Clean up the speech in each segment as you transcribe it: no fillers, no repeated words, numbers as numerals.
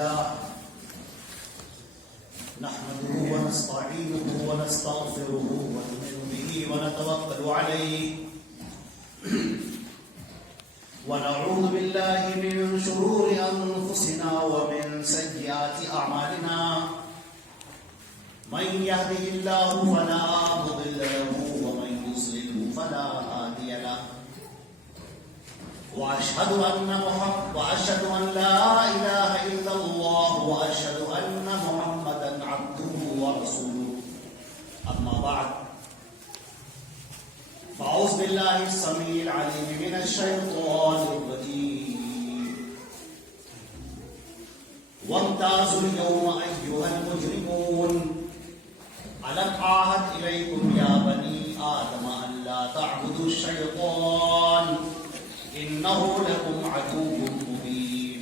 لله نحمده ونستعينه ونستغفره ونؤمن به ونتوكل عليه ونعوذ بالله من شرور أنفسنا ومن سيئات أعمالنا من يهده الله فلا مضل له ومن يضلل فلا هادي له وأشهد أن لا إله إلا الله وأشهد أن محمدا عبده ورسوله أما بعد فأعوذ بالله السميع العليم من الشيطان الرجيم وامتازوا اليوم أيها المجرمون ألم أعهد إليكم يا بني آدم أن لا تعبدوا الشيطان إنه لكم عدو مبين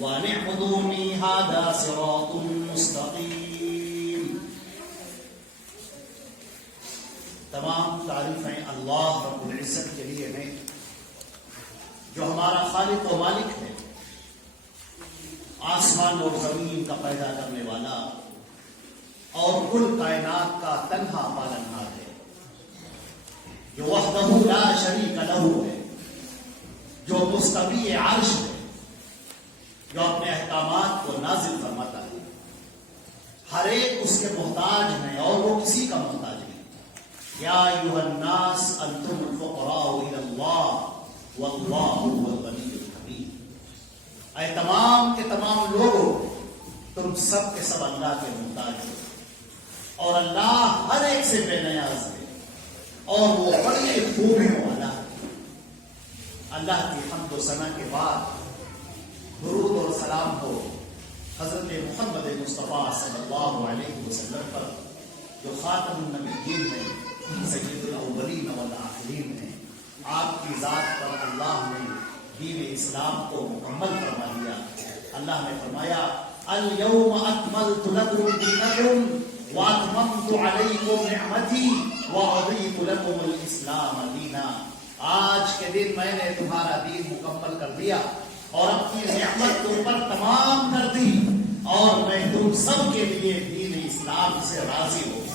وأن اعبدوني هذا صراط مستقيم. تمام تعریفیں اللہ رب العزت کے لیے ہیں جو ہمارا خالق و مالک ہے، آسمان اور زمین کا پیدا کرنے والا اور کل کائنات کا تنہا پالنہار ہے، جو وحدہ لا شریک لہ ہے، جو مستوی عرش ہے، جو اپنے احکامات کو نازل فرماتا ہے، ہر ایک اس کے محتاج ہیں اور وہ کسی کا محتاج نہیں. یا ایھا الناس انتم الفقراء الی اللہ واللہ هو الغنی الحمید. اے تمام کے تمام لوگوں، تم سب کے سب اللہ کے محتاج ہو اور اللہ ہر ایک سے بے نیاز ہے اور وہ بڑی خوبیوں والا ہے. اللہ کی حمد و ثنا کے بعد درود اور سلام ہو حضرت محمد مصطفیٰ صلی اللہ علیہ وسلم پر، جو خاتم النبیین ہیں، سید الاولین والآخرین ہیں. آپ کی ذات پر اللہ نے دین اسلام کو مکمل فرما دیا. اللہ نے فرمایا الیوم اکملت لکم دینکم واتممت علیکم نعمتی ورضیت لکم الاسلام دینا. آج کے دن میں نے تمہارا دین مکمل کر دیا اور اپنی نعمت تم پر تمام کر دی اور میں تم سب کے لیے دین اسلام سے راضی ہوں.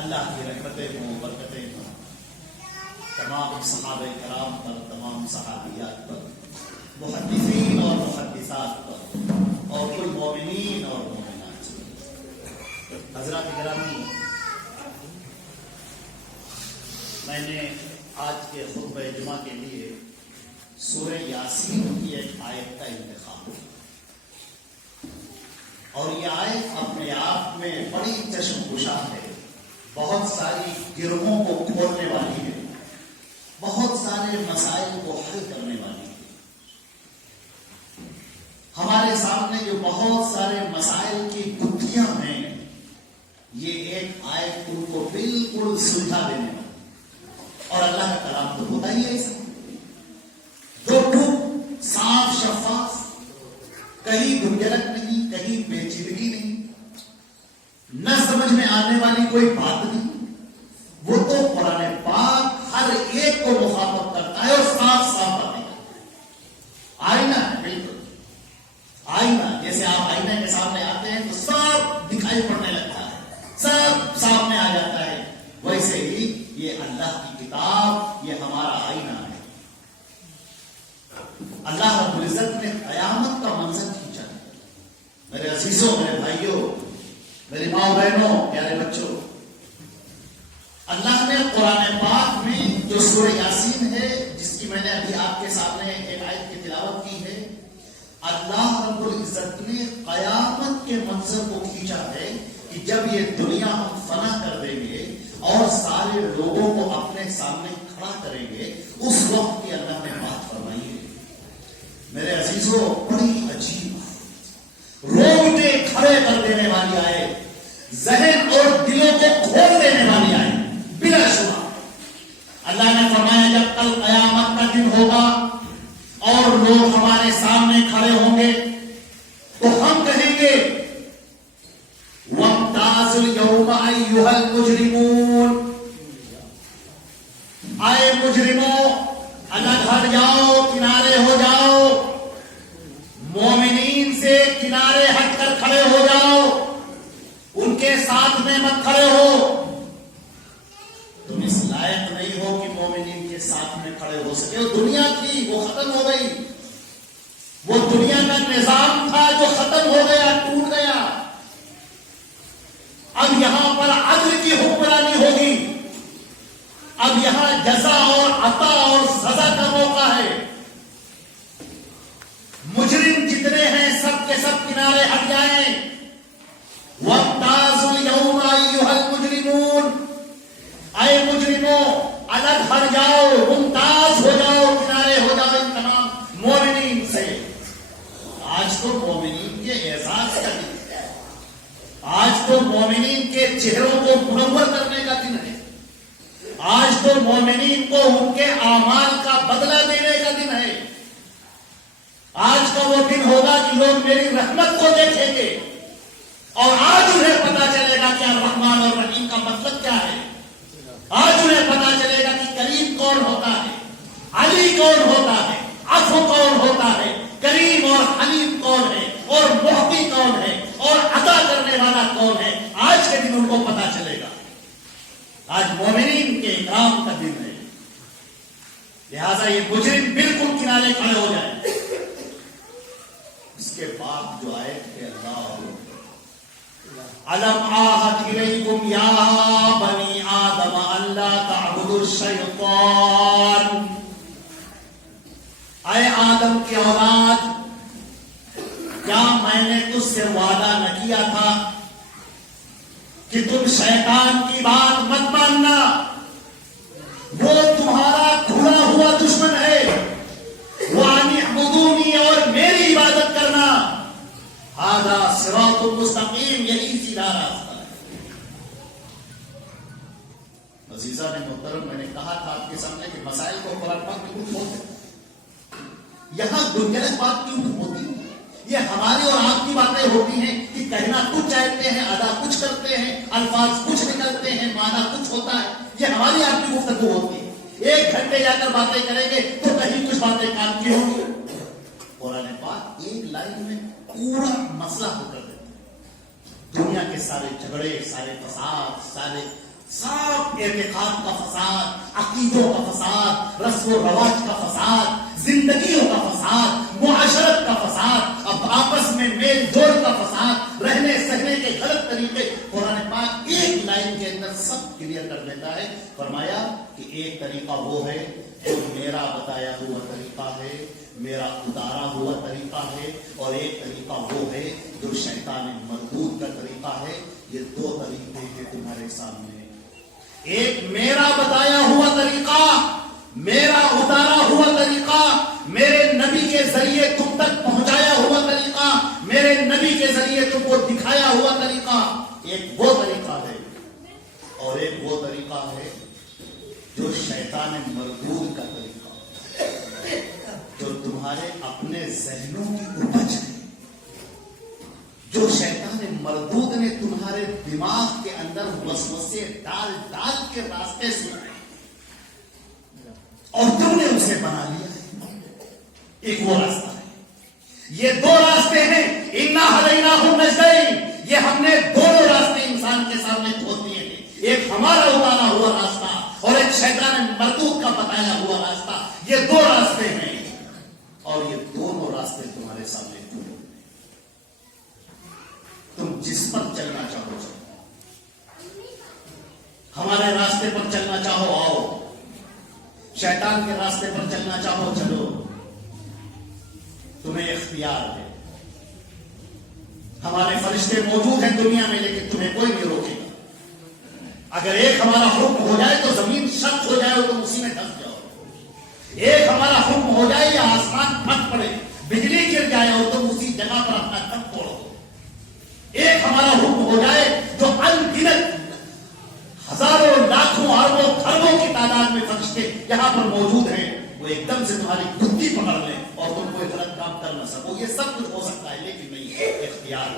اللہ کی رحمتیں ہوں، برکتیں ہوں تمام صحابہ کرام پر، تمام صحابیات پر، محدثین اور محدثات پر اور کل مومنین اور مومنات. حضرات گرامی، میں نے آج کے خطبہ جمعہ کے لیے سورہ یاسین کی ایک آیت کا انتخاب کیا اور یہ آیت اپنے آپ میں بڑی چشم کشا ہے، بہت ساری گروہوں کو کھولنے والی ہے، بہت سارے مسائل کو حل کرنے والی ہے. ہمارے سامنے جو بہت سارے مسائل کی گتھیاں ہیں، یہ ایک آیت ان کو بالکل سلجھا دینے والی. اور اللہ کا کلام تو ہوتا ہی ہے ایسا، دو ٹوک صاف شفاف، کہیں گنجلک نہیں، کہیں پیچیدگی نہیں، نہ سمجھ میں آنے والی کوئی بات نہیں. وہ تو قرآن پاک ہر ایک کو مخاطب کرتا ہے اور صاف صاف باتیں کرتا ہے. آئینہ ہے، بالکل آئینہ. جیسے آپ آئینے کے سامنے آتے ہیں تو سب دکھائی پڑنے لگتا ہے، سب سامنے آ جاتا ہے. ویسے ہی یہ اللہ کی کتاب، یہ ہمارا آئینہ ہے. اللہ رب العزت نے قیامت کا منظر کھینچا. میرے عزیزوں، میرے بھائیوں، میری ماں بہنوں، پیارے بچوں، اللہ نے قرآن پاک میں جو سورہ یاسین ہے، جس کی میں نے ابھی آپ کے سامنے ایک آیت کی تلاوت کی ہے، اللہ رب العزت نے قیامت کے منظر کو کھینچا ہے کہ جب یہ دنیا ہم فنا کر دیں گے اور سارے لوگوں کو اپنے سامنے کھڑا کریں گے، اس وقت کی اللہ نے بات فرمائی ہے. میرے عزیزوں، بڑی عجیب روٹے کھڑے کر دینے والی آئے، ذہن اور دلوں کو کھول دینے والی آئے. بلا شبہ اللہ نے فرمایا جب کل قیامت کا دن ہوگا اور لوگ ہمارے سامنے کھڑے ہوں گے تو ہم کہیں گے وَامْتَازُوا الْيَوْمَ أَيُّهَا الْمُجْرِمُونَ. آئے مجرموں، الگ ہٹ جاؤ، کنارے ہو جاؤ. کنارے ہٹ کر کھڑے ہو جاؤ، ان کے ساتھ میں مت کھڑے ہو. تم اس لائق نہیں ہو کہ مومنین کے ساتھ میں کھڑے ہو سکے. وہ دنیا تھی، وہ ختم ہو گئی. وہ دنیا کا نظام تھا جو ختم ہو گیا، ٹوٹ گیا. اب یہاں پر عدل کی حکمرانی ہوگی. اب یہاں جزا اور عطا اور سزا کا موقع ہے. مجرم جتنے ہیں سب کے سب کنارے ہٹ جائیں. وَامْتَازُوا الْيَوْمَ أَيُّهَا الْمُجْرِمُونَ، اے مجرموں الگ ہٹ جاؤ، ممتاز ہو جاؤ، کنارے ہو جاؤ ان تمام مومنین سے. آج تو مومنین کے اعزاز کا دن ہے. آج تو مومنین کے چہروں کو منور کرنے کا دن ہے. آج تو مومنین کو ان کے اعمال کا بدلہ دینے کا دن ہے. آج کا وہ دن ہوگا کہ لوگ میری رحمت کو دیکھیں گے اور آج انہیں پتا چلے گا کہ الرحمن اور رحیم کا مطلب کیا ہے. آج انہیں پتا چلے گا کہ کریم کون ہوتا ہے، علی کون ہوتا ہے، عفو کون ہوتا ہے، کریم اور حلیم کون ہے، اور محتی کون ہے، اور عطا کرنے والا کون ہے. آج کے دن ان کو پتا چلے گا. آج مومنین کے اکرام کا دن ہے. لہذا یہ مجرم بالکل کنارے کھڑے ہو جائے. اس کے بعد جو آیت ہے أَلَمْ أَعْهَدْ إِلَيْكُمْ يَا بَنِي آدَمَ أَلَّا تَعْبُدُوا الشَّيْطَانَ، اے آدم کی اولاد، کیا میں نے تجھ سے وعدہ نہ کیا تھا کہ تم شیطان کی بات مت ماننا؟ وہ تمہارا کھلا ہوا دشمن ہے. وَأَنِ اعْبُدُونِي، اور میری عبادت کرنا. هذا صراط مستقیم، یہی سیدھا راستہ ہے. عزیزہ نے محترم، میں نے کہا تھا آپ کے سامنے کہ مسائل کو قرآن پاک میں کچھ ہوتے، یہاں گنجائش بات کیوں ہوتی ہے؟ یہ ہماری اور آپ کی باتیں ہوتی ہیں کہ کہنا کچھ چاہتے ہیں، ادا کچھ کرتے ہیں، الفاظ کچھ نکلتے ہیں، معنی کچھ ہوتا ہے. یہ ہماری آپ کی گفتگو ہوتی ہے. 1 گھنٹے جا کر باتیں کریں گے تو کہیں کچھ باتیں کام کی ہوں گی. قرآن پاک ایک لائن میں پورا مسئلہ حل کر دیتا ہے. دنیا کے سارے جھگڑے، سارے فساد، سب اعتقاد کا فساد، عقیدوں کا فساد، رسم و رواج کا فساد، زندگیوں کا فساد، معاشرت کا فساد، اب آپس میں میل جول کا فساد، رہنے سہنے کے غلط طریقے، قرآن پاک ایک لائن کے اندر سب کلیئر کر دیتا ہے. فرمایا کہ ایک طریقہ وہ ہے جو میرا بتایا ہوا طریقہ ہے، میرا اتارا ہوا طریقہ ہے، اور ایک طریقہ وہ ہے جو شیطان مردود کا طریقہ ہے. یہ 2 طریقے ہیں تمہارے سامنے. ایک میرا بتایا ہوا طریقہ، میرا اتارا ہوا طریقہ، میرے نبی کے ذریعے تم تک پہنچایا ہوا طریقہ، میرے نبی کے ذریعے تم کو دکھایا ہوا طریقہ. ایک وہ طریقہ ہے، اور ایک وہ طریقہ ہے جو شیطان مردود کا طریقہ، جو تمہارے اپنے ذہنوں کی اپج ہے، جو شیطان مردود نے تمہارے دماغ کے اندر وسوسے ڈال ڈال کے راستے سنائے اور تم نے اسے بنا لیا ہے. ایک وہ راستہ ہے. یہ 2 راستے ہیں. اِنَّا هَدَيْنَاهُ النَّجْدَيْنِ، یہ ہم نے دونوں راستے انسان کے سامنے کھول دیے ہیں. ایک ہمارا اتارا ہوا راستہ اور ایک شیطان مردود کا بتایا ہوا راستہ. یہ 2 راستے ہیں اور یہ دونوں راستے تمہارے سامنے کھولے. تم جس پر چلنا چاہو ہمارے راستے پر چلنا چاہو آؤ، شیطان کے راستے پر چلنا چاہو چلو. تمہیں اختیار ہے. ہمارے فرشتے موجود ہیں دنیا میں لیکن تمہیں کوئی نہیں روکے گا. اگر ایک ہمارا حکم ہو جائے تو زمین شق ہو جائے تو اسی میں دھس جاؤ. ایک ہمارا حکم ہو جائے یا آسمان پھٹ پڑے، بجلی گر جائے اور تم اسی جگہ پر اپنا دم توڑو. ایک ہمارا حکم ہو جائے جو ان گنت ہزاروں لاکھوں اربوں خربوں کی تعداد میں فرشتے یہاں پر موجود ہیں، وہ ایک دم سے تمہاری گدی پکڑ لیں اور تم کوئی غلط کام کر نہ سکو. یہ سب کچھ ہو سکتا ہے لیکن نہیں اختیار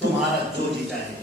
تمہارا جو جی چاہے.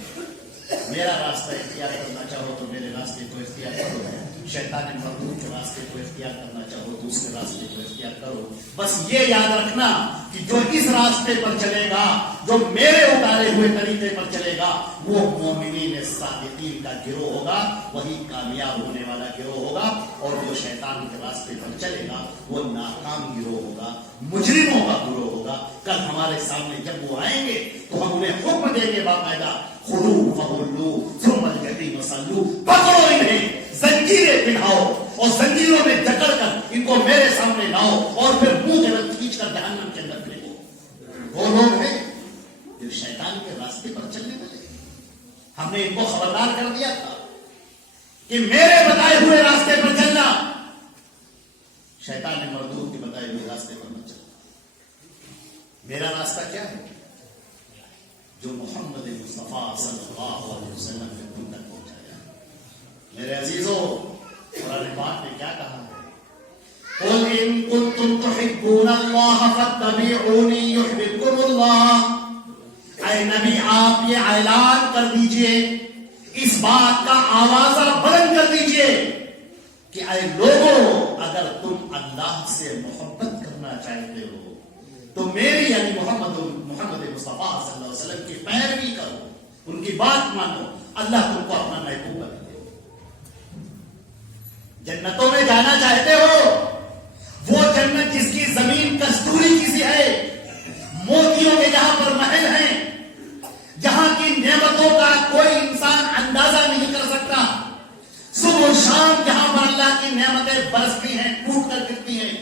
میرا راستہ اختیار کرنا چاہو تو میرے راستے کو اختیار کرو، شیطان مردود کے راستے کو اختیار کرنا چاہو تو اس کے راستے کو اختیار کرو. بس یہ یاد رکھنا کہ جو اس راستے پر چلے گا, جو میرے اتارے ہوئے طریقے پر چلے گا, وہ مومنین صادقین کا گروہ ہوگا, وہی کامیاب ہونے والا گروہ ہوگا. اور جو شیطان کے راستے پر چلے گا وہ ناکام گروہ ہوگا, مجرموں کا گروہ ہوگا. کل ہمارے سامنے جب وہ آئیں گے تو ہم انہیں حکم دیں گے باقاعدہ, خذوا فغلوا ثم الجحیم صلوا, پکڑو انہیں, زنجیریں پہناؤ اور زنجیروں میں جکڑ کر ان کو میرے سامنے لاؤ اور پھر منہ جنت کھینچ کر جہنم کے اندر پھینکو. وہ لوگ ہیں جو شیطان کے راستے پر چلنے والے. ہم نے ان کو خبردار کر دیا تھا کہ میرے بتائے ہوئے راستے پر چلنا. شیطان نے مردود کے بتائے ہوئے راستے پر مت چلنا. میرا راستہ کیا ہے؟ جو محمد مصطفیٰ صلی اللہ علیہ وسلم نے تم تک پہنچایا. میرے عزیزوں, قرآن پاک نے کیا کہا ہے؟ قل ان کنتم تحبون اللہ فاتبعونی یحببکم اللہ. اے نبی, آپ یہ اعلان کر دیجئے, اس بات کا آوازہ بلند کر دیجئے کہ اے لوگوں, اگر تم اللہ سے محبت کرنا چاہتے ہو تو میری یعنی محمد مصطفیٰ صلی اللہ علیہ وسلم کی پیروی کرو, ان کی بات مانو. اللہ تم کو اپنا محبوب بنا دے. جنتوں میں جانا چاہتے ہو, وہ جنت جس کی زمین کستوری کی سی ہے, موتیوں کے جہاں پر محل ہیں, جہاں کی نعمتوں کا کوئی انسان اندازہ نہیں کر سکتا. صبح و شام جہاں پر اللہ کی نعمتیں برستی ہیں, ٹوٹ کر گرتی ہیں,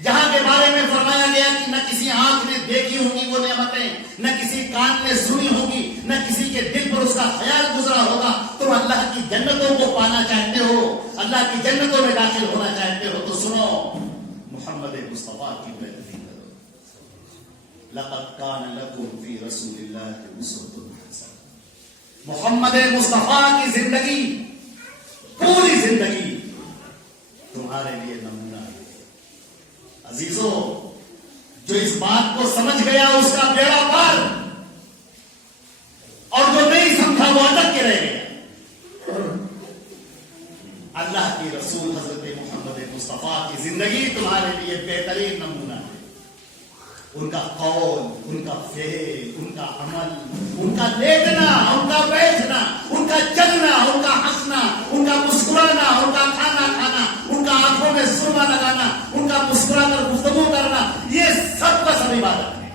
جہاں کے بارے میں فرمایا گیا کہ نہ کسی آنکھ نے دیکھی ہوگی وہ نعمتیں, نہ کسی کان نے سنی ہوگی, نہ کسی کے دل پر اس کا خیال گزرا ہوگا. تم اللہ کی جنتوں کو پانا چاہتے ہو, اللہ کی جنتوں میں داخل ہونا چاہتے ہو, تو سنو, محمد مصطفیٰ کی پیروی کرو. لقد کان لکم فی رسول اللہ اسوۃ حسنہ. محمد مصطفیٰ کی زندگی, پوری زندگی تمہارے لیے نمونہ ہے. عزیزوں, جو اس بات کو سمجھ گیا اس کا بیڑا پار, اور جو نہیں سمجھا وہ اٹک کے رہ گیا. اللہ کی رسول حضرت محمد مصطفیٰ کی زندگی تمہارے لیے بہترین نمونہ ہے. ان کا قول, ان کا فعل, ان کا عمل, ان کا لیٹنا, ان کا بیٹھنا, ان کا چلنا, ان کا ہنسنا, ان کا مسکرانا, ان کا کھانا کھانا, ان کا آنکھوں میں سرما لگانا, ان کا مسکرا کر گفتگو کرنا, یہ سب کا سب عبادت ہے.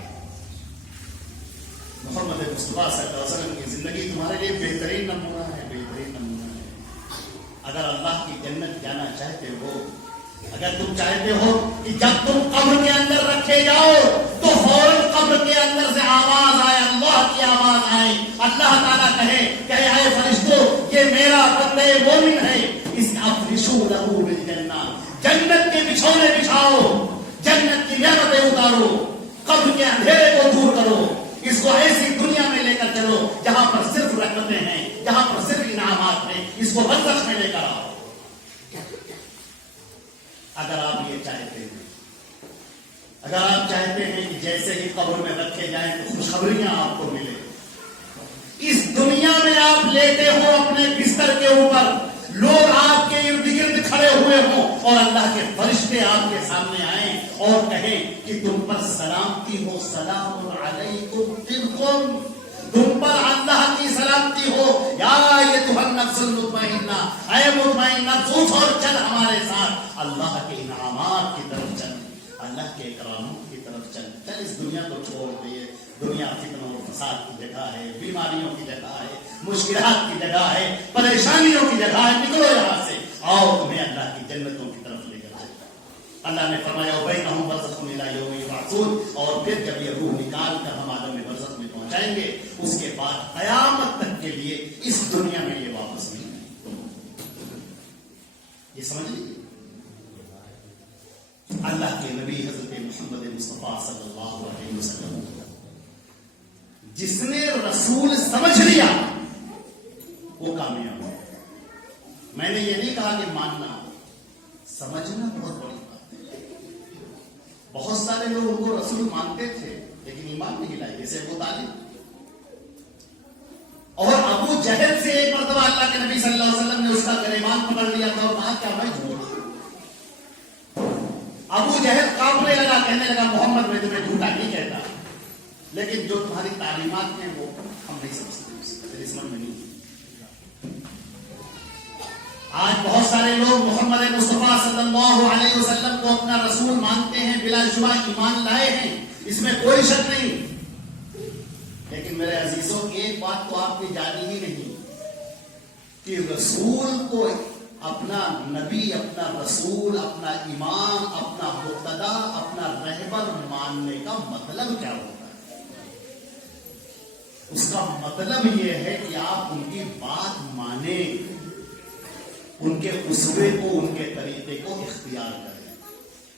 محمد مصطفیٰ صلی اللہ علیہ وسلم کی زندگی تمہارے لیے بہترین نمونہ ہے, بہترین نمونہ ہے. اگر اللہ کی جنت جانا چاہتے ہو, اگر تم چاہتے ہو کہ جب تم قبر کے اندر رکھے جاؤ تو فوراً قبر کے اندر سے آواز آئے, اللہ کی آواز آئے, اللہ تعالیٰ کہے کہ اے فرشتوں, یہ میرا بندہ مومن ہے, اس افرشوا لہ بالجنہ, جنت کے بچھونے بچھاؤ, جنت کی نعمتیں اتارو, قبر کے اندھیرے کو دور کرو, اس کو ایسی دنیا میں لے کر چلو جہاں پر صرف رحمتیں ہیں, جہاں پر صرف انعامات ہیں, اس کو برزخ میں لے کر آؤ. اگر آپ یہ چاہتے ہیں, اگر آپ چاہتے ہیں کہ جیسے ہی قبر میں رکھے جائیں تو خوشخبریاں آپ کو ملے, اس دنیا میں آپ لیتے ہو اپنے بستر کے اوپر, لوگ آپ کے ارد گرد کھڑے ہوئے ہوں اور اللہ کے فرشتے آپ کے سامنے آئیں اور کہیں کہ تم پر سلامتی ہو, سلام علیکم طبتم, تم پر اللہ کی سلامتی ہو, یا ایھا النفس المطمئنہ, اے مطمئن نفس, اٹھ اور چل ہمارے ساتھ, اللہ کے انعامات کی طرف چل, اللہ کے اکرامات کی طرف چل. چل اس دنیا کو چھوڑ دیے, دنیا فتنوں و فساد کی جگہ ہے, بیماریوں کی جگہ ہے, مشکلات کی جگہ ہے, پریشانیوں کی جگہ ہے, نکلو یہاں سے, آؤ تمہیں اللہ کی جنتوں کی طرف لے کر جائے. اللہ نے فرمایا وبینہم برزخ الی یوم یبعثون, اور پھر جب یہ روح نکال کر ہم عالم برزخ میں پہنچائیں گے, اس کے بعد قیامت تک کے لیے اس دنیا میں یہ واپس نہیں آئیں. یہ سمجھ لیجیے, اللہ کے نبی حضرت محمد مصطفیٰ صلی اللہ علیہ وسلم, جس نے رسول سمجھ لیا وہ کامیاب ہے. میں نے یہ نہیں کہا کہ ماننا, سمجھنا بہت بڑی بات ہے. بہت سارے لوگ ان کو رسول مانتے تھے لیکن ایمان نہیں لائے, جیسے ابو طالب اور ابو جہل سے ایک مرتبہ اللہ کے نبی صلی اللہ علیہ وسلم نے اس کا گریبان پکڑ لیا تھا اور کہا کیا میں جھوٹ, ابو جہل کانپنے لگا، کہنے لگا محمد میں تمہیں جھوٹا نہیں کہتا، لیکن جو تمہاری تعلیمات ہیں وہ ہم نہیں سمجھتے، میری سمجھ میں نہیں۔ آج بہت سارے لوگ محمد مصطفیٰ صلی اللہ علیہ وسلم کو اپنا رسول مانتے ہیں، بلا شبہ ایمان لائے ہیں، اس میں کوئی شک نہیں، لیکن میرے عزیزوں ایک بات تو آپ نے جانی ہی نہیں کہ رسول کو اپنا نبی، اپنا رسول، اپنا امام، اپنا مقتدا، اپنا رہبر ماننے کا مطلب کیا ہوتا ہے؟ اس کا مطلب یہ ہے کہ آپ ان کی بات مانیں، ان کے اسوے کو، ان کے طریقے کو اختیار کریں۔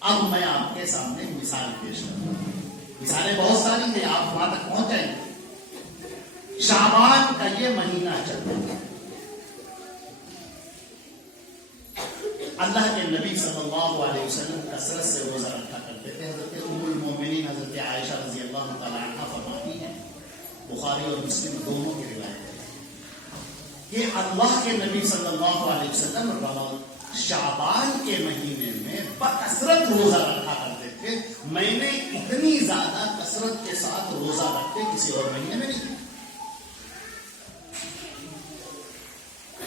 اب میں آپ کے سامنے مثال پیش کرتا ہوں، مثالیں بہت ساری ہیں، آپ وہاں تک پہنچ جائیں گے۔ شعبان کا یہ مہینہ چلتا ہے، اللہ کے نبی صلی اللہ علیہ وسلم کثرت سے روزہ رکھا کرتے تھے۔ حضرت ام المومنین حضرت عائشہ رضی اللہ تعالیٰ عنہ فرماتی ہیں، بخاری اور مسلم دونوں کی روایت ہے کہ اللہ کے نبی صلی اللہ علیہ وسلم شعبان کے مہینے میں بکثرت روزہ رکھا کرتے تھے۔ میں نے اتنی زیادہ کثرت کے ساتھ روزہ رکھتے کسی اور مہینے میں نہیں۔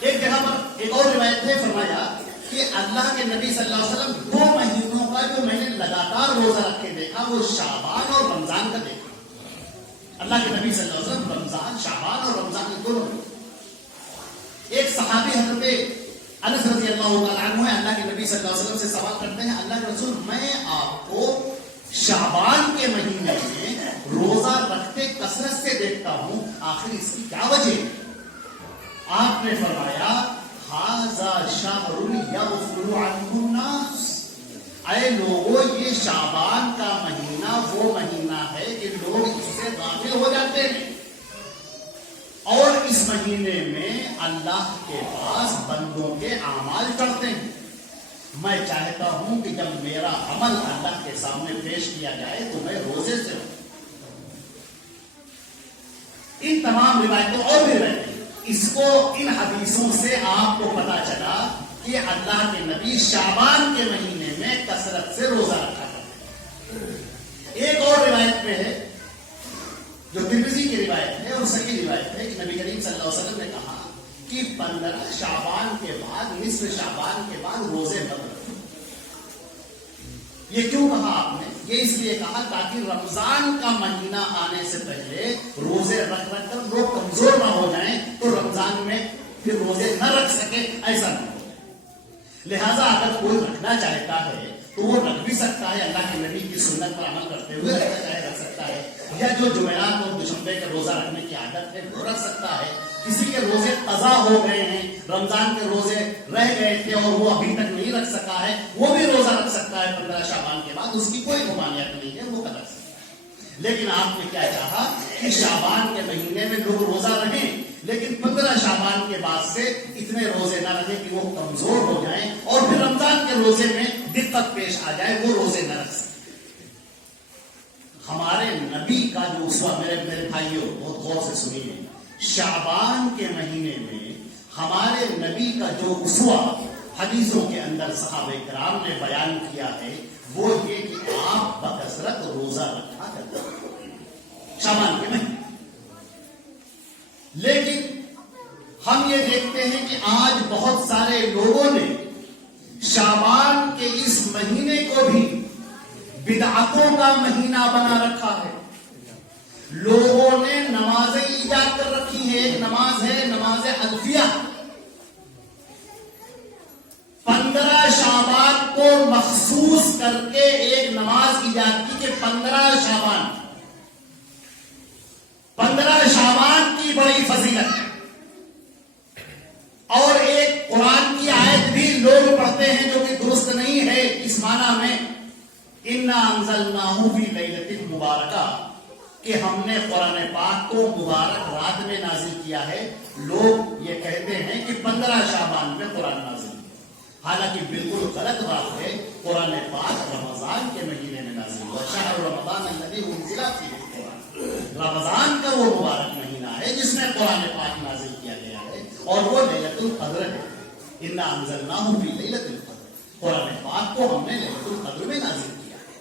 ایک جگہ پر ایک اور روایت ہے، فرمایا کہ اللہ کے نبی صلی اللہ علیہ وسلم 2 مہینوں کا جو میں نے لگاتار روزہ رکھے دیکھا وہ شعبان اور رمضان کا دیکھا۔ اللہ کے نبی صلی اللہ علیہ وسلم رمضان، شعبان اور رمضان کے دونوں۔ ایک صحابی حضرت انس رضی اللہ تعالیٰ عنہ ہے، اللہ کے نبی صلی اللہ علیہ وسلم سے سوال کرتے ہیں، اللہ کے رسول میں آپ کو شعبان کے مہینے میں روزہ رکھتے کثرت سے دیکھتا ہوں، آخر اس کی کیا وجہ ہے؟ آپ نے فرمایا ھذا شہر یغفل عنہ الناس، اے لوگوں یہ شعبان کا مہینہ وہ مہینہ ہے کہ لوگ اس سے غافل ہو جاتے ہیں، اور اس مہینے میں اللہ کے پاس بندوں کے اعمال چڑھتے ہیں۔ میں چاہتا ہوں کہ جب میرا عمل اللہ کے سامنے پیش کیا جائے تو میں روزے سے ہوں۔ ان تمام روایتوں اور بھی رہتے ہیں، اس کو ان حدیثوں سے آپ کو پتا چلا کہ اللہ کے نبی شعبان کے مہینے میں کثرت سے روزہ رکھا کرتے ہیں۔ ایک اور روایت میں ہے جو ترمذی کی روایت ہے اور صحیح روایت ہے کہ نبی کریم صلی اللہ علیہ وسلم نے کہا کہ 15 شعبان کے بعد، نصف شعبان کے بعد روزے مت رکھو۔ یہ کیوں کہا آپ نے؟ یہ اس لیے کہا تاکہ رمضان کا مہینہ آنے سے پہلے روزے رکھ رکھ کر لوگ کمزور نہ ہو جائیں تو رمضان میں پھر روزے نہ رکھ سکے، ایسا نہ ہو جائے۔ لہذا اگر کوئی رکھنا چاہتا ہے تو وہ رکھ بھی سکتا ہے، اللہ کے نبی کی سنت پر عمل کرتے ہوئے رکھنا چاہے رکھ سکتا ہے، یا جو جمعرات اور دوشنبے کا روزہ رکھنے کی عادت ہے وہ رکھ سکتا ہے۔ کسی کے روزے قضا ہو گئے ہیں، رمضان کے روزے رہ گئے تھے اور وہ ابھی تک نہیں رکھ سکا ہے، وہ بھی روزہ رکھ سکتا ہے 15 شعبان کے بعد، اس کی کوئی ممانعت نہیں ہے، وہ کر رکھ سکتا ہے۔ لیکن آپ نے کیا چاہا کہ شعبان کے مہینے میں لوگ روزہ رہیں، لیکن 15 شعبان کے بعد سے اتنے روزے نہ رہیں کہ وہ کمزور ہو جائیں اور پھر رمضان کے روزے میں دقت پیش آ جائے، وہ روزے نہ رکھ سکیں۔ ہمارے نبی کا جو اسوہ، میرے بھائیوں بہت غور سے سنیے، شعبان کے مہینے میں ہمارے نبی کا جو اسوہ حدیثوں کے اندر صحابہ کرام نے بیان کیا ہے وہ یہ کہ آپ بکثرت روزہ رکھا کرتے ہیں شعبان کے مہینے۔ لیکن ہم یہ دیکھتے ہیں کہ آج بہت سارے لوگوں نے شعبان کے اس مہینے کو بھی بدعتوں کا مہینہ بنا رکھا ہے۔ لوگوں نے نمازیں ایجاد کر رکھی ہیں، ایک نماز ہے نماز الفیہ، 15 شعبان کو مخصوص کر کے ایک نماز ایجاد کی کہ 15 شعبان کی بڑی فضیلت ہے، اور ایک قرآن کی آیت بھی لوگ پڑھتے ہیں جو کہ درست نہیں ہے اس معنی میں اِنَّا أَنزَلْنَاهُ فِي لَيْلَةٍ مُبَارَكَةٍ کہ ہم نے قرآن پاک کو مبارک رات میں نازل کیا ہے۔ لوگ یہ کہتے ہیں کہ 15 شعبان میں قرآن نازل کیا، حالانکہ بالکل غلط بات ہے۔ قرآن پاک رمضان کے مہینے میں نازل ہوا، شہر رمضان الذی انزل فیہ القرآن، رمضان کا وہ مبارک مہینہ ہے جس میں قرآن پاک نازل کیا گیا ہے، اور وہ لیلۃ القدر ہے۔ اِنَّا أَنزَلْنَاهُ فِي لَيْلَةِ الْقَدْرِ۔ قرآن پاک کو ہم نے ليلة القدر میں نازل کیا ہے.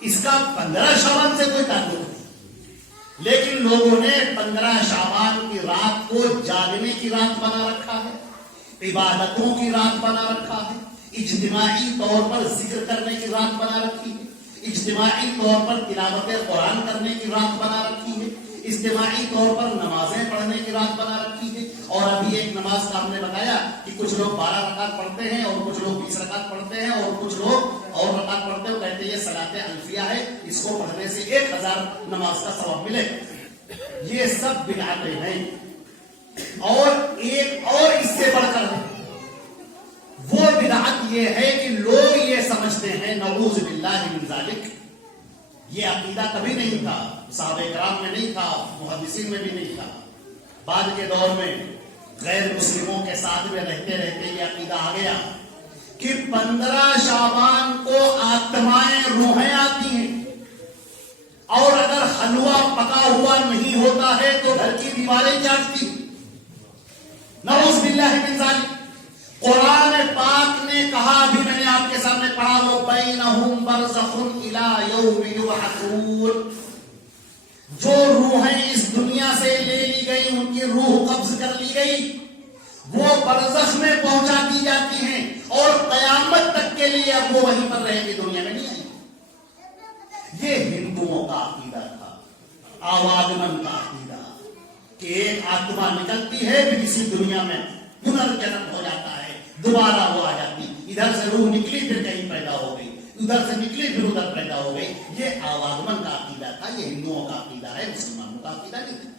اس کا 15 شعبان سے کوئی تعلق نہیں، لیکن لوگوں نے 15 شعبان کی رات کو جاگنے کی رات بنا رکھا ہے، عبادتوں کی رات بنا رکھا ہے، اجتماعی طور پر ذکر کرنے کی رات بنا رکھی ہے، اجتماعی طور پر تلاوت قرآن کرنے کی رات بنا رکھی ہے، اجتماعی طور پر نمازیں پڑھنے کی رات بنا رکھی ہے. اور ابھی ایک نماز کا ہم نے بتایا کہ کچھ لوگ 12 رکعت پڑھتے ہیں اور کچھ لوگ 20 رکعت پڑھتے ہیں اور کچھ لوگ اور رکعت پڑھتے ہیں، کہتے ہیں یہ صلاۃ الفیہ ہے، اس کو پڑھنے سے 1000 نماز کا ثواب ملے. یہ سب بدعتیں ہیں. اور ایک اور اس سے بڑھ کر وہ بدعت یہ ہے کہ لوگ یہ سمجھتے ہیں، نعوذ باللہ من ذالک، یہ عقیدہ کبھی نہیں تھا، صحابہ کرام میں نہیں تھا، محدثین میں بھی نہیں تھا، بعد کے دور میں غیر مسلموں کے ساتھ میں رہتے رہتے یہ عقیدہ آ گیا کہ 15 شعبان کو آتمائیں روحیں آتی ہیں، اور اگر حلوہ پکا ہوا نہیں ہوتا ہے تو گھر کی دیواریں چاٹتی. نعوذ باللہ من ذالک. قرآن پاک نے کہا، ابھی میں نے آپ کے سامنے پڑھا، وہ بینہم برزخ الی یوم یبعثون. جو روحیں اس دنیا سے لے لی گئی، ان کی روح قبض کر لی گئی، وہ برزخ میں پہنچا دی جاتی ہیں اور قیامت تک کے لیے اب وہ وہیں پر رہیں گی، دنیا میں نہیں آئیں گی. یہ ہندوؤں کا عقیدہ تھا، آواگمن کا عقیدہ، کہ ایک آتما نکلتی ہے پھر اسی دنیا میں پنرجنم ہو جاتا ہے، دوبارہ وہ آ جاتی، ادھر سے روح نکلی پھر کہیں پیدا ہو گئی، ادھر سے نکلی پھر ادھر پیدا ہو گئی. یہ آواگمن کا عقیدہ تھا، یہ ہندوؤں کا عقیدہ ہے، مسلمانوں کا عقیدہ نہیں تھا.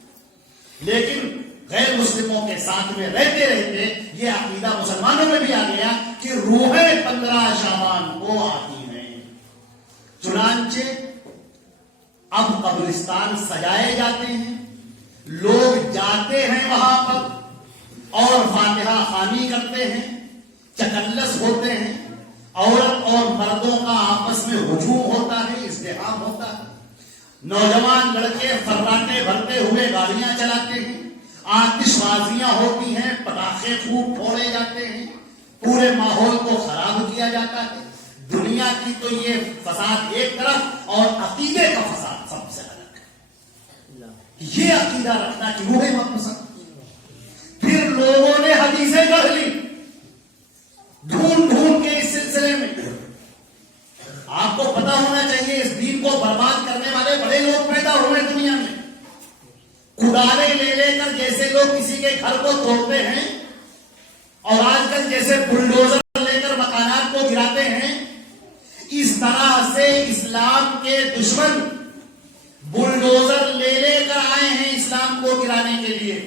لیکن غیر مسلموں کے ساتھ میں رہتے رہتے یہ عقیدہ مسلمانوں میں بھی آ گیا کہ روحیں 15 شعبان کو آتی ہیں. چنانچہ اب قبرستان سجائے جاتے ہیں، لوگ جاتے ہیں وہاں پر اور فاتحہ خوانی کرتے ہیں، چکلس ہوتے ہیں، عورت اور مردوں کا آپس میں ہجوم ہوتا ہے، ازدحام ہوتا ہے، نوجوان لڑکے فراٹے بھرتے ہوئے گاڑیاں چلاتے ہیں، آتش بازیاں ہوتی ہیں، پٹاخے خوب پھوڑے جاتے ہیں، پورے ماحول کو خراب کیا جاتا ہے. دنیا کی تو یہ فساد ایک طرف اور عقیدے کا فساد سب سے الگ ہے. یہ عقیدہ رکھنا کہ روحیں واپس آتی. پھر لوگوں نے حدیثیں گڑھ لی ڈھونڈ ڈھونڈ کے اس سلسلے میں. آپ کو پتا ہونا چاہیے اس دین کو برباد کرنے والے بڑے لوگ پیدا ہوئے دنیا میں. کدالیں لے لے کر جیسے لوگ کسی کے گھر کو توڑتے ہیں اور آج کل جیسے بلڈوزر لے کر مکانات کو گراتے ہیں، اس طرح سے اسلام کے دشمن بلڈوزر لے لے کر آئے ہیں اسلام کو گرانے کے لیے.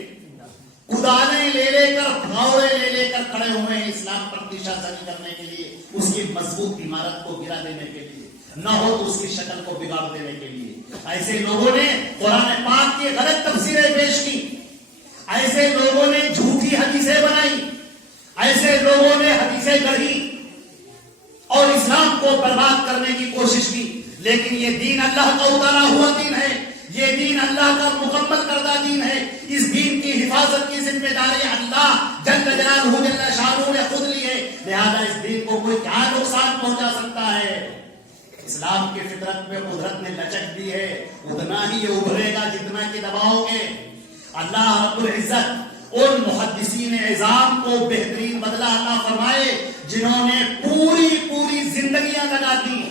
کدالیں لے لے کر، پھاوڑے لے لے کر کھڑے ہوئے ہیں اسلام پر نشہ زنی کرنے کے لیے، اس کی مضبوط عمارت کو گرا دینے کے لیے، نہ ہو تو اس کی شکل کو بگاڑ دینے کے لیے. ایسے لوگوں نے قرآن پاک کی غلط تفسیریں پیش کی، ایسے لوگوں نے جھوٹی حدیثیں بنائی، ایسے لوگوں نے حدیثیں گڑھی اور اسلام کو برباد کرنے کی کوشش کی. لیکن یہ دین اللہ کا اتارا ہوا دین ہے، یہ دین اللہ کا مکمل کردہ دین ہے. اس دین کی حفاظت کی ذمہ داری اللہ جل جلالہ جل شانہ نے خود لی ہے. لہذا اس دین کو کوئی کیا نقصان پہنچا سکتا ہے؟ اسلام کی فطرت میں قدرت نے لچک دی ہے، اتنا ہی یہ ابھرے گا جتنا کہ دباؤ گے. اللہ رب العزت ان محدثین عظام کو بہترین بدلہ عطا فرمائے جنہوں نے پوری زندگیاں لگا دی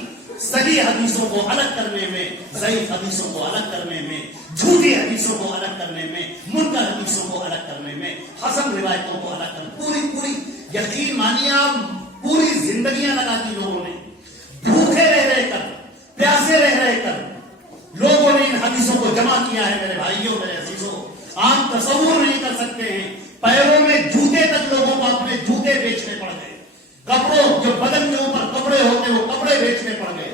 صحیح حدیثوں کو الگ کرنے میں، ضعیف حدیثوں کو الگ کرنے میں، جھوٹی حدیثوں کو الگ کرنے میں، منکر حدیثوں کو الگ کرنے میں، حسن روایتوں کو الگ کرنے، پوری یقین مانیے آپ پوری زندگیاں لگا دی لوگوں نے. بھوکے رہ کر، پیاسے رہ کر لوگوں نے ان حدیثوں کو جمع کیا ہے. میرے بھائیوں، میرے عزیزوں، آپ تصور نہیں کر سکتے ہیں، پیروں میں جوتے تک لوگوں کو اپنے جوتے بیچنے پڑ گئے، کپڑوں جو بدن کے اوپر کپڑے ہوتے وہ کپڑے بیچنے پڑ گئے.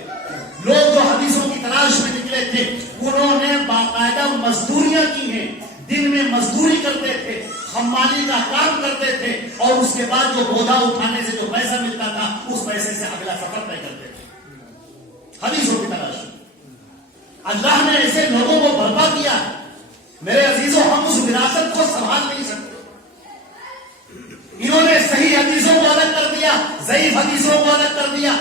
لوگ جو حدیثوں کی تلاش میں نکلے تھے انہوں نے باقاعدہ مزدوریاں کی ہیں، دن میں مزدوری کرتے تھے، حمالی کا کام کرتے تھے، اور اس کے بعد جو بوجھا اٹھانے سے جو پیسہ ملتا تھا اس پیسے سے اگلا سفر طے کرتے تھے حدیثوں کی تلاش میں. اللہ نے ایسے لوگوں کو برپا کیا. میرے عزیزوں، ہم اس وراثت کو سنبھال نہیں سکتے. انہوں نے صحیح حدیثوں کو الگ کر دیا، ضعیف حدیثوں کو الگ کر دیا.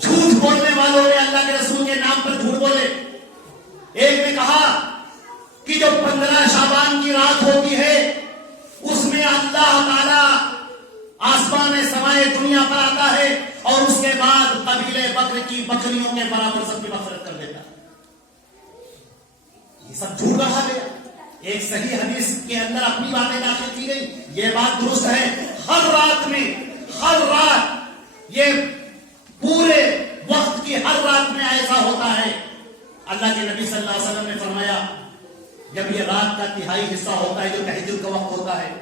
جھوٹ بولنے والوں نے اللہ کے رسول کے نام پر جھوٹ بولے. ایک نے کہا کہ جو 15 شعبان کی رات ہوتی ہے اس میں اللہ تعالی آسمان سمائے دنیا پر آتا ہے اور اس کے بعد قبیلے بکر کی بکریوں کے برابر سب کی مغفرت کر دیتا. یہ سب جھوٹ رہا گیا. ایک صحیح حدیث کے اندر اپنی باتیں داخل کی گئی. یہ بات درست ہے. ہر رات میں، ہر رات، یہ پورے وقت کی ہر رات میں ایسا ہوتا ہے. اللہ کے نبی صلی اللہ علیہ وسلم نے فرمایا جب یہ رات کا تہائی حصہ ہوتا ہے جو تہجد کا وقت ہوتا ہے،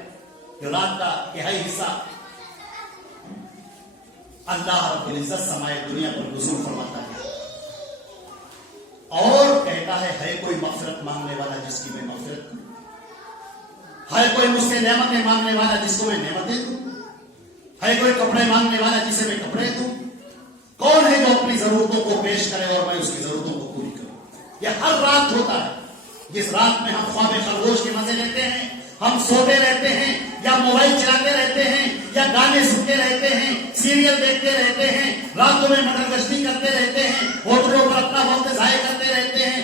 جو رات کا تہائی حصہ، اللہ رب العزت سمائے دنیا پر نزول فرماتا ہے اور کہتا ہے کوئی مغفرت مانگنے والا جس کی میں مغفرت کروں، ہے کوئی مجھ سے نعمتیں مانگنے والا جس کو میں نعمتیں دوں، ہے کوئی کپڑے مانگنے والا جسے میں کپڑے دوں. کون ہے جو اپنی ضرورتوں کو پیش کرے اور میں اس کی ضرورتوں کو پوری کروں. یہ ہر رات ہوتا ہے. جس رات میں ہم خواب خرگوش کے مزے لیتے ہیں، ہم سوتے رہتے ہیں یا موبائل چلاتے رہتے ہیں یا گانے سنتے رہتے ہیں، سیریل دیکھتے رہتے ہیں، راتوں میں مٹر گشتی کرتے رہتے ہیں، ہوٹلوں پر اپنا وقت ضائع کرتے رہتے ہیں،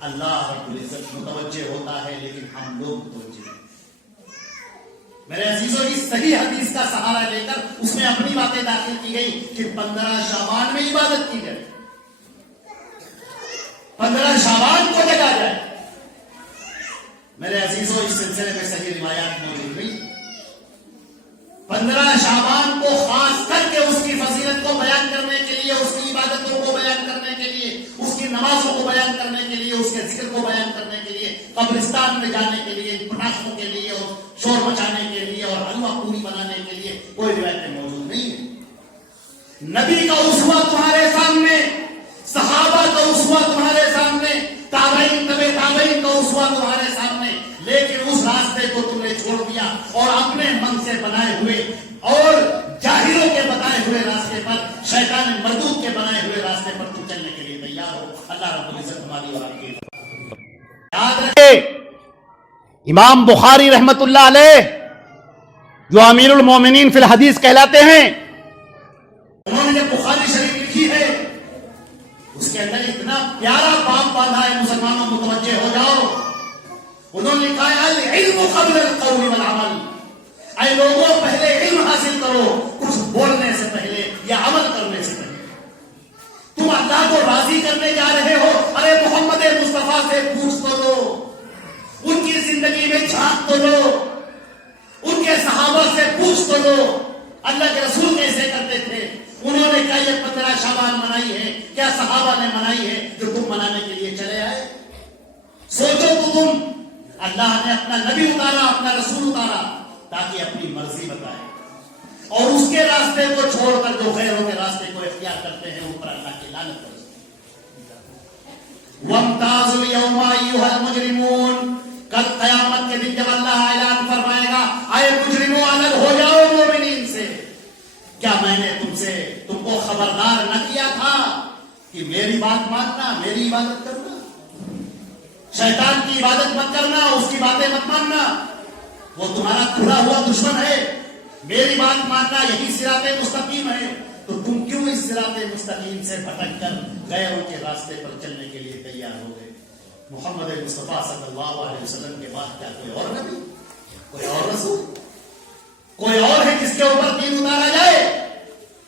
اللہ رب العزت متوجہ ہوتا ہے لیکن ہم لوگ متوجہ نہیں. میرے عزیزوں، اس صحیح حدیث کا سہارا لے کر اس میں اپنی باتیں داخل کی گئی کہ 15 شعبان میں عبادت کی جائے، 15 شعبان کو جگا جائے. میرے عزیزوں، اس سلسلے میں صحیح روایات موجود نہیں. 15 شعبان کو خاص کر کے اس کی فضیلت کو بیان کرنے کے لیے، اس کی عبادتوں کو بیان کرنے کے لیے، اس کی نمازوں کو بیان کرنے کے لیے، اس کے ذکر کو بیان کرنے کے لیے، قبرستان میں جانے کے لیے، پٹاخوں کے لیے اور شور مچانے کے لیے اور حلوہ پوری بنانے کے لیے کوئی روایتیں موجود نہیں ہے. نبی کا اسوہ تمہارے سامنے، صحابہ کا اسوہ تمہارے سامنے، تابعین تبع تابعین کا اسوہ تمہارے سامنے، لیکن اس راستے کو تم نے چھوڑ دیا اور اپنے من سے بنائے ہوئے اور جاہلوں کے بتائے ہوئے راستے پر، شیطان مردود کے بنائے ہوئے راستے پر تم چلنے کے لیے تیار ہو. اللہ رب العزت ہماری اور آپ کی یاد رکھے. امام بخاری رحمت اللہ علیہ جو امیر المومنین فی الحدیث کہلاتے ہیں، انہوں نے جب بخاری شریف لکھی ہے اس کے اندر اتنا پیارا باب باندھا ہے، مسلمانوں متوجہ ہو جاؤ. انہوں نے کہا العلم قبل القول والعمل. اے لوگوں، پہلے علم حاصل کرو کچھ بولنے سے پہلے یا عمل کرنے سے پہلے. تم اللہ کو راضی کرنے جا رہے ہو، ارے محمد مصطفیٰ سے پوچھ تو لو، ان کی زندگی میں جھانک تو لو، ان کے صحابہ سے پوچھ تو لو اللہ کے رسول کیسے کرتے تھے. انہوں نے کہا یہ 15 شعبان منائی ہے، کیا صحابہ نے منائی ہے جو تم منانے کے لیے چلے آئے؟ سوچو تو تم. اللہ نے اپنا نبی اتارا، اپنا رسول اتارا تاکہ اپنی مرضی بتائے اور اس کے راستے کو چھوڑ کر جو غیروں کے راستے کو اختیار کرتے ہیں اوپر اللہ کی لعنت کرتے ہیں. وَامْتَازُوا الْيَوْمَ أَيُّهَا الْمُجْرِمُونَ. کل قیامت کے دن جب اللہ اعلان فرمائے گا اے مجرموں الگ ہو جاؤ مومنین سے، کیا میں نے تم کو خبردار نہ کیا تھا کہ میری بات ماننا، میری عبادت کرنا، شیطان کی عبادت مت کرنا، اس کی باتیں مت ماننا، وہ تمہارا کھلا ہوا دشمن ہے. میری بات ماننا یہی صراط مستقیم ہے. تو تم کیوں اس صراط مستقیم سے بھٹک کر غیروں کے راستے پر چلنے کے لیے تیار ہو گئے؟ محمد مصطفیٰ صلی اللہ علیہ وسلم کے بعد کیا کوئی اور نبی، کوئی اور رسول، کوئی اور ہے جس کے اوپر دین اتارا جائے؟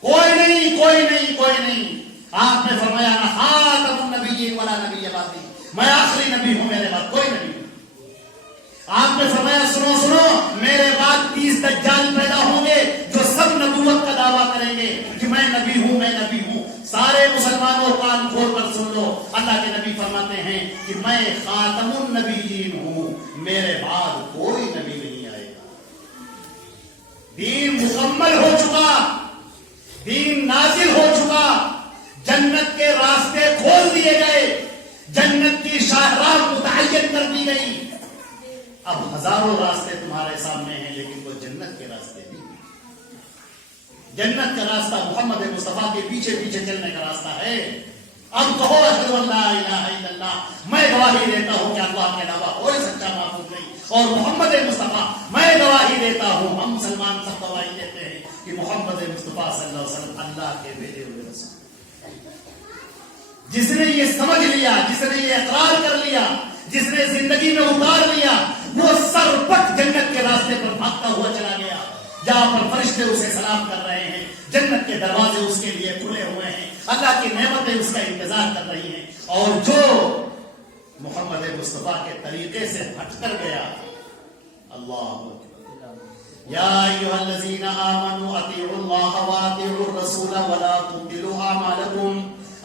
کوئی نہیں، کوئی نہیں، کوئی نہیں. آپ نے فرمایا نا خاتم النبیین ولا نبی بعدی، میں آخری نبی ہوں، میرے بعد کوئی نبی نہیں. آپ نے فرمایا سنو سنو، میرے بعد 30 دجال پیدا ہوں گے جو سب نبوت کا دعویٰ کریں گے کہ میں نبی ہوں، میں نبی ہوں. سارے مسلمانوں کان کھول کر سن لو، اللہ کے نبی فرماتے ہیں کہ میں خاتم النبیین ہوں، میرے بعد کوئی نبی نہیں آئے گا. دین مکمل ہو چکا، دین نازل ہو چکا، جنت کے راستے کھول دیے گئے، جنت کی شاہراہ متعین کر دی گئی. اب ہزاروں راستے تمہارے سامنے ہیں لیکن وہ جنت کے راستے نہیں. جنت کا راستہ محمد مصطفیٰ کے پیچھے پیچھے چلنے کا راستہ ہے. اب کہو اشہد ان لا الہ الا اللہ، میں گواہی دیتا ہوں کہ اللہ کے علاوہ کوئی سچا معبود نہیں، اور محمد مصطفیٰ میں گواہی دیتا ہوں، ہم مسلمان سب گواہی دیتے ہیں کہ محمد مصطفیٰ صلی اللہ علیہ وسلم اللہ کے بھیجے ہوئے رسول. جس نے یہ سمجھ لیا, جس نے یہ اقرار کر لیا, جس نے زندگی میں اتار لیا, وہ سرپٹ جنت کے راستے پر بھاگتا ہوا چلا گیا, جہاں پر فرشتے اسے سلام کر رہے ہیں, جنت کے دروازے اس کے لیے کھلے ہوئے ہیں, اللہ کی نعمتیں اس کا انتظار کر رہی ہیں. اور جو محمد مصطفیٰ کے طریقے سے ہٹ کر گیا, اللہ اکبر, یا ایھا الذین آمنوا اطیعوا اللہ واطیعوا الرسول ولا تبطلوا اعمالکم,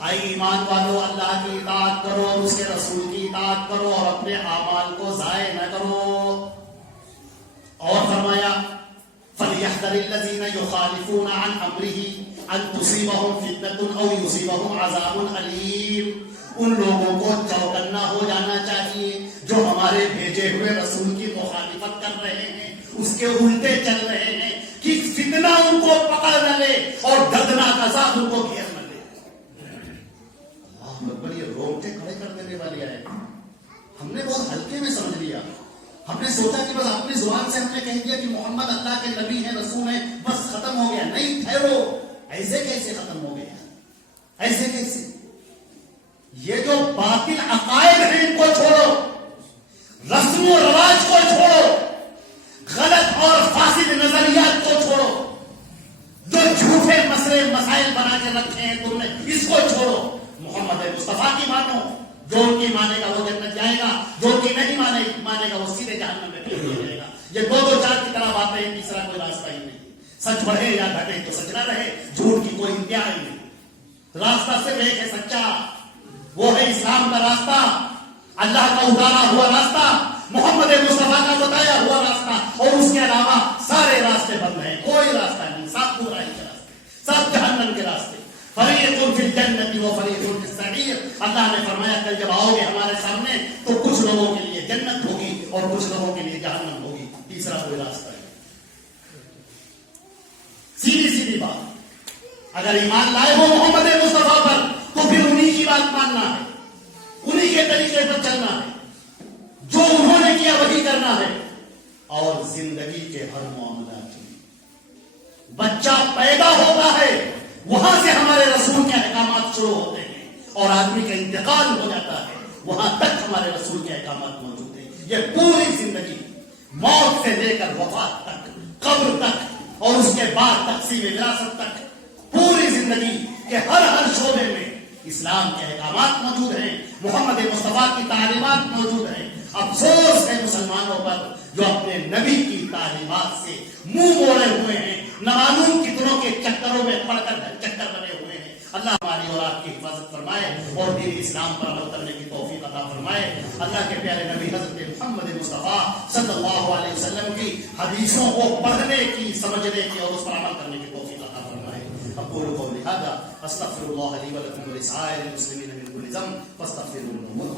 اے ایمان والو اللہ کی اطاعت کرو اور اس کے رسول کی اطاعت کرو اور اپنے اعمال کو ضائع نہ کرو. اور فرمایا فَلْيَحْذَرِ الَّذِينَ يُخَالِفُونَ عَنْ أَمْرِهِ أَن تُصِيبَهُمْ فِتْنَةٌ أَوْ يُصِيبَهُمْ عَذَابٌ أَلِيمٌ. ان لوگوں کو چوکنا ہو جانا چاہیے جو ہمارے بھیجے ہوئے رسول کی مخالفت کر رہے ہیں, اس کے الٹے چل رہے ہیں, کہ فتنہ ان کو پکڑ نہ لے اور دردناک عذاب ان کو گھیر نہ لے. اللہ اکبر, یہ روٹے کھڑے کر دینے والی آئے. ہم نے بہت ہلکے میں سمجھ لیا, ہم نے سوچا کہ بس اپنی زبان سے ہم نے کہہ دیا کہ محمد اللہ کے نبی ہیں, رسول ہیں, بس ختم ہو گیا. نہیں, ٹھہرو, ایسے کیسے ختم ہو گیا, ایسے کیسے؟ یہ جو باطل عقائد ہیں ان کو چھوڑو, رسم و رواج کو چھوڑو, غلط اور فاسد نظریات کو چھوڑو, جو جھوٹے مسئلے مسائل بنا کے رکھے ہیں تم نے, اس کو چھوڑو. محمد مصطفیٰ کی مانو, جو ان کی مانے گا وہ جنت جائے گا, جو ان کی نہیں مانے گا وہ سیدھے جہنم میں پھینک دیا جائے گا. یہ دو چار کی طرح باتیں ہیں, تیسرا کوئی راستہ ہی نہیں. سچ بڑھے یا گھٹے تو سچ نہ رہے, جھوٹ کی کوئی انتہا ہی نہیں. راستہ صرف ایک ہے سچا, وہ ہے اسلام کا راستہ, اللہ کا اتارا ہوا راستہ, محمد مصطفیٰ کا بتایا ہوا راستہ, اور اس کے علاوہ سارے راستے بند ہیں, کوئی راستہ نہیں, سب برائی کے راستے, سب جہنم کے راستے. فریق فی الجنت و فریق فی السعیر. اللہ نے فرمایا کل جب آؤ گے ہمارے سامنے تو کچھ لوگوں کے لیے جنت ہوگی اور کچھ لوگوں کے لیے جہنم ہوگی, تیسرا کوئی راستہ نہیں. سیدھی بات. اگر ایمان لائے ہو محمد مصطفیٰ پر تو پھر انہی کی بات ماننا ہے, انہی کے طریقے پر چلنا ہے, جو انہوں نے کیا وہی کرنا ہے. اور زندگی کے ہر معاملات میں بچہ پیدا ہوتا ہے وہاں سے ہمارے رسول کے احکامات شروع ہوتے ہیں, اور آدمی کا انتقال ہو جاتا ہے وہاں تک ہمارے رسول کے احکامات موجود ہیں. یہ پوری زندگی موت سے لے کر وفات تک, قبر تک, اور اس کے بعد تقسیم وراثت تک, پوری زندگی کے ہر شعبے میں اسلام کے احکامات موجود ہیں, محمد مصطفیٰ کی تعلیمات موجود ہیں. افسوس ہے مسلمانوں پر جو اپنے نبی کی تعلیمات سے منہ موڑے ہوئے ہیں, نامعلوم کتنوں کے چکروں میں پڑ کر چکر بنے ہوئے ہیں. اللہ ہماری اور آپ کی حفاظت فرمائے اور دین اسلام پر عمل کرنے کی توفیق عطا فرمائے. اللہ کے پیارے نبی حضرت محمد مصطفیٰ صلی اللہ علیہ وسلم کی حدیثوں کو پڑھنے کی, سمجھنے کی اور اس پر عمل کرنے کی توفیق عطا فرمائے. اقول قولی ھذا استغفر اللہ لی ولکم ولسائر المسلمین من کل ذنب فاستغفروہ.